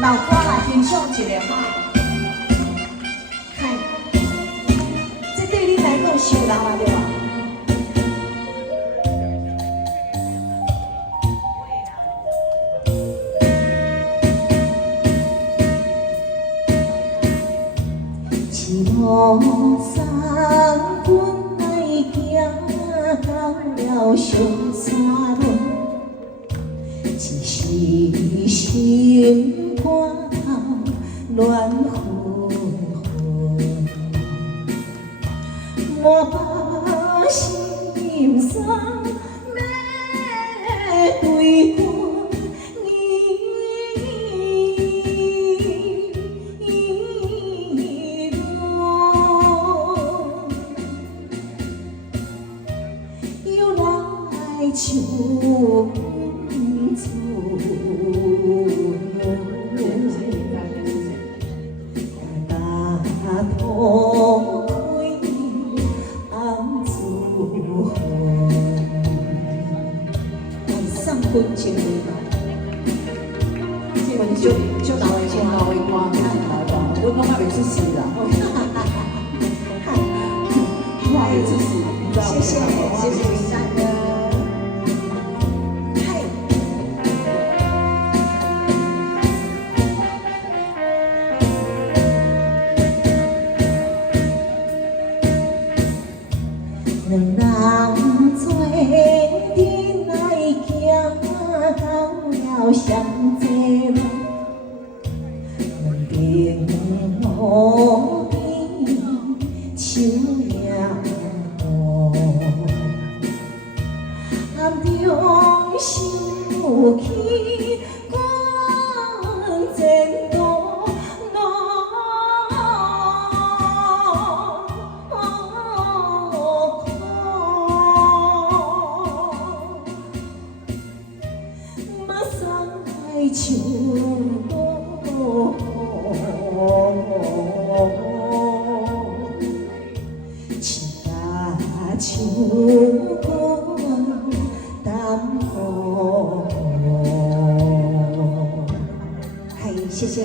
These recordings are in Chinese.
老歌来欣赏一下哈。嗨，这对你来讲伤人啊，对吧？一路三军来行到了上山路。 一时心肝头乱纷纷，莫把心酸要对半又来唱。 婚前的嘛，就老的歌，老的歌，我拢还未出世啦，我还未出世，你知道吗？谢谢你大哥。嗨，两人做阵来行。 到了上济路，两边路边树影红，暗中想起关前途唱歌，唱歌淡薄。嗨，谢谢，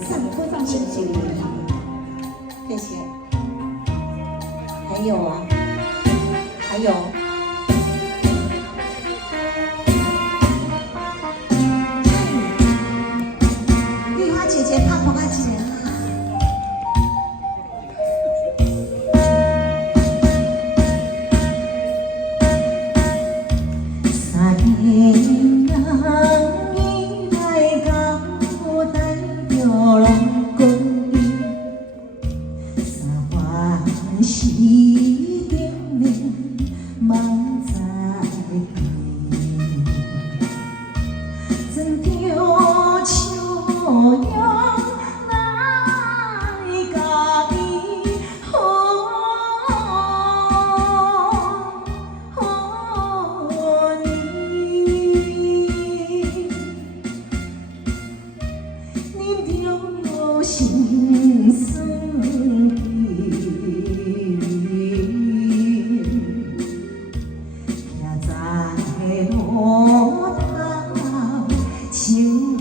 上官姐姐，谢谢。还有啊，还有。 心酸行在路头，情。